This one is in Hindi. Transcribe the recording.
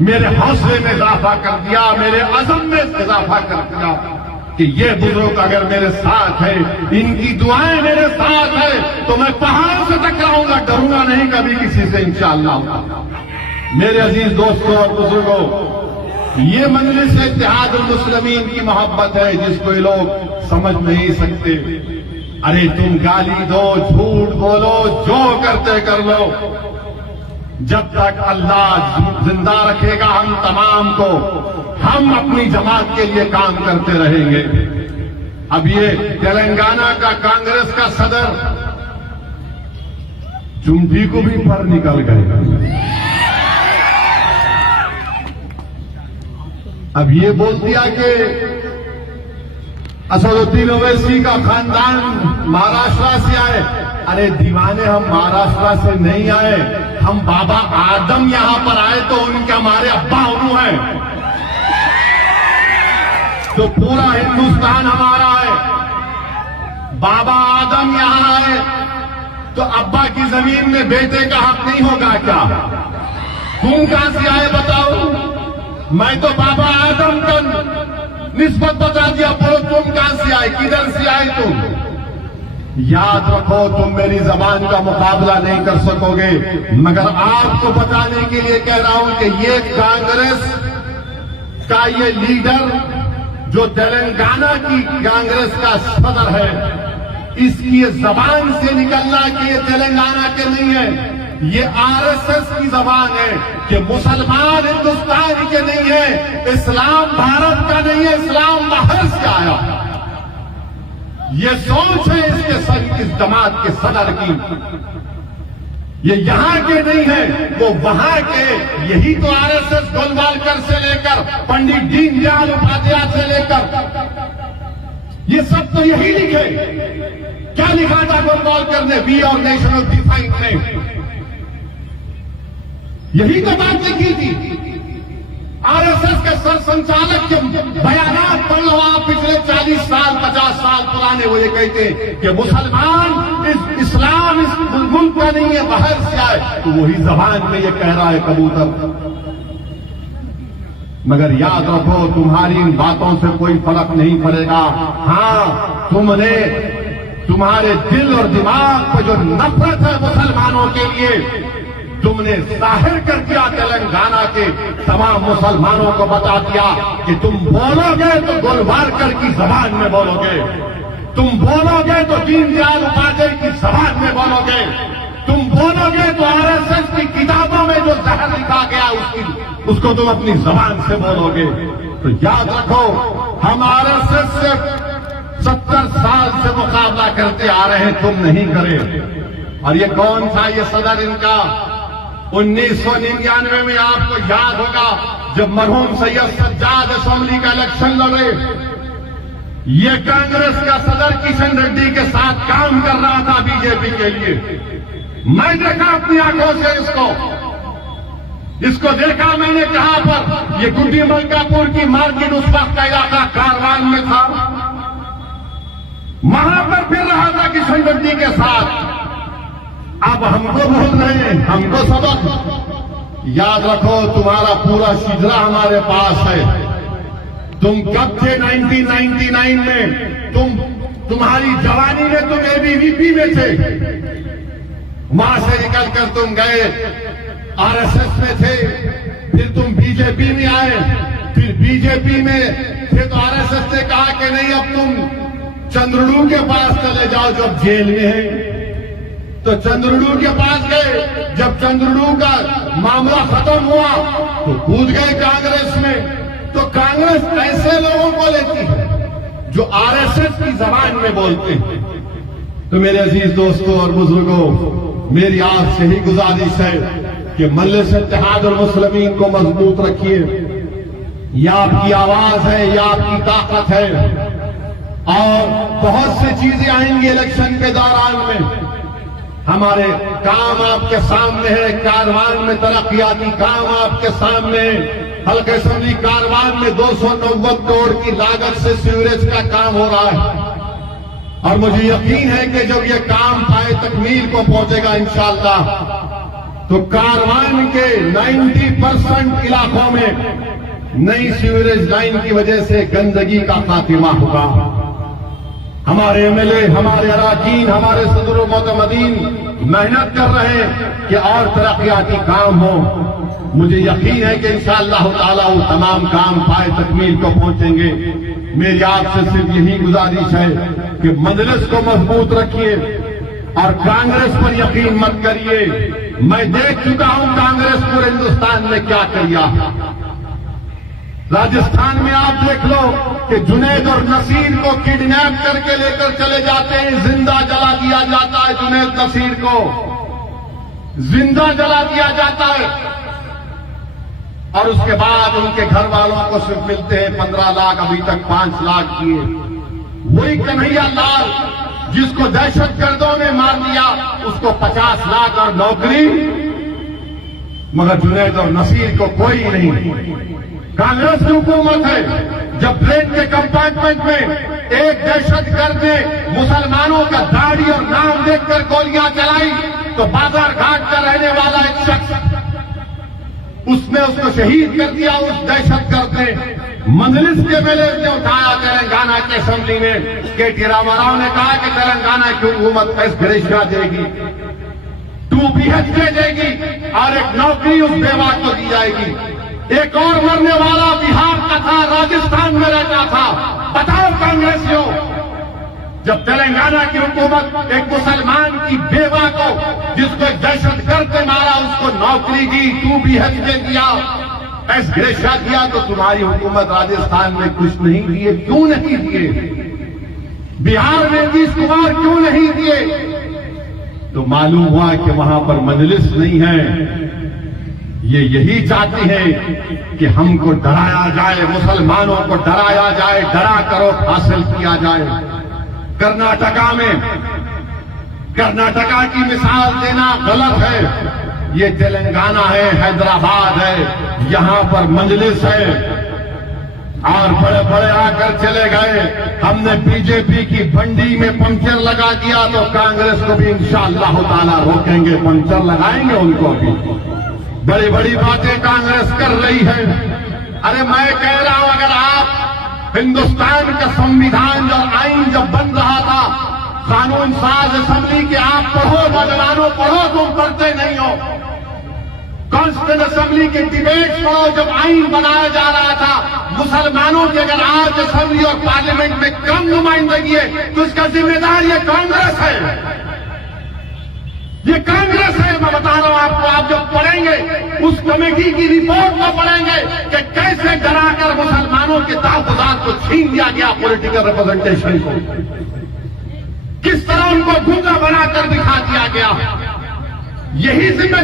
मेरे हौसले में इजाफा कर दिया, मेरे अज़म में इजाफा कर दिया कि ये बुजुर्ग अगर मेरे साथ है, इनकी दुआएं मेरे साथ है, तो मैं पहाड़ से टकराऊंगा, डरूंगा नहीं कभी किसी से इंशाअल्लाह। मेरे अजीज दोस्तों और बुजुर्गों, ये मजलिस इत्तेहादुल मुस्लिमीन की मोहब्बत है जिसको ये लोग समझ नहीं सकते। अरे तुम गाली दो, झूठ बोलो, जो करते कर लो, जब तक अल्लाह जिंदा रखेगा हम तमाम को, हम अपनी जमात के लिए काम करते रहेंगे। अब ये तेलंगाना का कांग्रेस का सदर चुंटी को भी पर निकल गए। अब ये बोल दिया कि असदुद्दीन ओवैसी का खानदान महाराष्ट्र से आए। अरे दीवाने, हम महाराष्ट्र से नहीं आए, हम बाबा आदम यहां पर आए तो उनके हमारे अब्बा उन्हों हैं, तो पूरा हिंदुस्तान हमारा है। बाबा आदम यहां आए तो अब्बा की जमीन में बेटे का हक नहीं होगा क्या? तुम कहां से आए बताओ? मैं तो बाबा आदम का निस्बत बता दिया, बोलो तुम कहां से आए, किधर से आए तुम? याद रखो, तुम मेरी जबान का मुकाबला नहीं कर सकोगे, मगर आपको बताने के लिए कह रहा हूं कि ये कांग्रेस का ये लीडर जो तेलंगाना की कांग्रेस का सदर है, इसकी ये जबान से निकलना कि ये तेलंगाना के नहीं है, ये आरएसएस की जबान है कि मुसलमान हिंदुस्तान के नहीं है, इस्लाम भारत का नहीं है, इस्लाम बाहर से आया। ये सोच है इस जमात के सदर की। ये यहां के नहीं है, वो वहां के। यही तो आरएसएस गोलवालकर से लेकर पंडित दीनदयाल उपाध्याय से लेकर ये सब तो यही लिखे। क्या लिखा था गोलवालकर ने वी और नेशन ऑफ डिफाइंड में? यही तो बात लिखी थी। आरएसएस के सर संचालक के बयानात पढ़ लो आप, पिछले 40 साल 50 साल पुराने, वो ये कहते हैं कि मुसलमान इस्लाम इस मुल्क का नहीं है, बाहर से आए। तो वही जबान में ये कह रहा है कबूतर। मगर याद रखो, तुम्हारी इन बातों से कोई फर्क नहीं पड़ेगा। हाँ, तुमने तुम्हारे दिल और दिमाग पर जो नफरत है मुसलमानों के लिए, तुमने जाहिर कर दिया। तेलंगाना के तमाम मुसलमानों को बता दिया कि तुम बोलोगे तो गोलवालकर की जबान में बोलोगे, तुम बोलोगे तो दीनदयाल उपाध्याय की जबान में बोलोगे, तुम बोलोगे तो आरएसएस की किताबों में जो जहर लिखा गया उसको तुम अपनी जबान से बोलोगे। तो याद रखो, हम आरएसएस से 70 साल से मुकाबला करते आ रहे हैं, तुम नहीं करे। और ये कौन था ये सदर इनका? 1999 में आपको याद होगा, जब मरहूम सैयद सज्जाद असेंबली का इलेक्शन लड़े, ये कांग्रेस का सदर किशन रेड्डी के साथ काम कर रहा था बीजेपी के लिए। मैं देखा अपनी आंखों से इसको देखा मैंने। कहां पर? ये गुड्डी मलकापुर की मार्केट उस वक्त का इलाका कारवान में था, वहां पर फिर रहा था किशन रेड्डी के साथ। अब हमको बोल रहे हैं, हमको सबक। याद रखो, तुम्हारा पूरा शिजरा हमारे पास है। तुम कब थे 1999 में? तुम्हारी जवानी में तुम एबीवीपी में थे, वहां से निकलकर तुम गए आरएसएस में थे, फिर तुम बीजेपी में आए, फिर बीजेपी में थे तो आरएसएस ने कहा कि नहीं, अब तुम चंद्रुडू के पास चले जाओ जो अब जेल में है। तो चंद्रुडू के पास गए। जब चंद्रुडू का मामला खत्म हुआ तो कूद गए कांग्रेस में। तो कांग्रेस ऐसे लोगों को लेती है जो आरएसएस की जबान में बोलते हैं। तो मेरे अजीज दोस्तों और बुजुर्गों, मेरी आपसे ही गुजारिश है कि मजलिस इत्तेहादुल मुस्लिमीन को मजबूत रखिए। यह आपकी आवाज है, यह आपकी ताकत है। और बहुत सी चीजें आएंगी इलेक्शन के दौरान में। हमारे काम आपके सामने है, कारवान में तरक्याती काम आपके सामने। हल्के असेंबली कारवान में 290 करोड़ की लागत से सीवरेज का काम हो रहा है, और मुझे यकीन है कि जब ये काम पाए तकमील को पहुंचेगा इंशाअल्लाह, तो कारवान के 90% इलाकों में नई सीवरेज लाइन की वजह से गंदगी का खात्मा होगा। हमारे एमएलए, हमारे अराकीन, हमारे सदर मोतमदीन मेहनत कर रहे हैं कि और तरक्याती काम हो। मुझे यकीन है कि इंशाअल्लाह ताला वो तमाम काम पाए तकमील को पहुंचेंगे। मेरी आपसे सिर्फ यही गुजारिश है कि मजलिस को मजबूत रखिए और कांग्रेस पर यकीन मत करिए। मैं देख चुका हूं कांग्रेस पूरे हिंदुस्तान में क्या किया। राजस्थान में आप देख लो कि जुनैद और नसीर को किडनैप करके लेकर चले जाते हैं, जिंदा जला दिया जाता है। जुनैद नसीर को जिंदा जला दिया जाता है और उसके बाद उनके घर वालों को सिर्फ मिलते हैं 15 लाख, अभी तक 5 लाख किए। वही कन्हैया लाल जिसको दहशतगर्दों ने मार दिया, उसको 50 लाख और नौकरी, मगर जुनैद और नसीर को कोई नहीं। कांग्रेस की हुकूमत है। जब ट्रेन के कंपार्टमेंट में एक दहशतगर्द ने मुसलमानों का दाढ़ी और नाम देखकर गोलियां चलाई तो बाजार घाट का रहने वाला एक शख्स उसने उसको शहीद कर दिया। उस दहशतगर्द ने मजलिस के मेले ने उठाया तेलंगाना के असेंबली में। के.टी. रामाराव ने कहा कि तेलंगाना की हुकूमत एस ग्रेशिया देगी, 2 BHK देगी और एक नौकरी उस बेवा को दी जाएगी। एक और मरने वाला बिहार का था, राजस्थान में रहता था। बताओ कांग्रेसियों, जब तेलंगाना की हुकूमत एक मुसलमान की बेवा को जिसको एक दहशतगर्द ने मारा उसको नौकरी दी, 2 BHK दिया, एस ग्रेशिया दिया, तो तुम्हारी हुकूमत राजस्थान में कुछ नहीं दिए। क्यों नहीं दिए? बिहार में नीतीश कुमार क्यों नहीं दिए? तो मालूम हुआ कि वहां पर मजलिस नहीं है। ये यही चाहती है कि हमको डराया जाए, मुसलमानों को डराया जाए, डरा करो हासिल किया जाए। कर्नाटका की मिसाल देना गलत है। ये तेलंगाना है, हैदराबाद है, यहां पर मजलिस है और बड़े बड़े आकर चले गए। हमने बीजेपी की भंडी में पंक्चर लगा दिया तो कांग्रेस को भी इंशाअल्लाह ताला रोकेंगे, पंक्चर लगाएंगे उनको भी। बड़ी बड़ी बातें कांग्रेस कर रही है। अरे मैं कह रहा हूं, अगर आप हिंदुस्तान का संविधान और आइन जब बन रहा था, कानून साज असेंबली के आप पढ़ो, नौजवानों पढ़ो, तुम पढ़ते नहीं हो। कॉन्स्टिट्यूंट असेंबली के डिबेट पढ़ो, जब आइन बनाया जा रहा था। मुसलमानों की अगर आज असेंबली और पार्लियामेंट में कम नुमाइंदगी है तो इसका जिम्मेदार ये कांग्रेस है। ये कांग्रेस है। मैं बता रहा हूं आपको, आप जब पढ़ेंगे उस कमेटी की रिपोर्ट को पढ़ेंगे कि कैसे डराकर मुसलमानों के तहफ्फुज़ात को छीन लिया गया, पॉलिटिकल रिप्रेजेंटेशन को किस तरह उनको गूंगा बनाकर दिखा दिया गया। यही जिम्मेदारी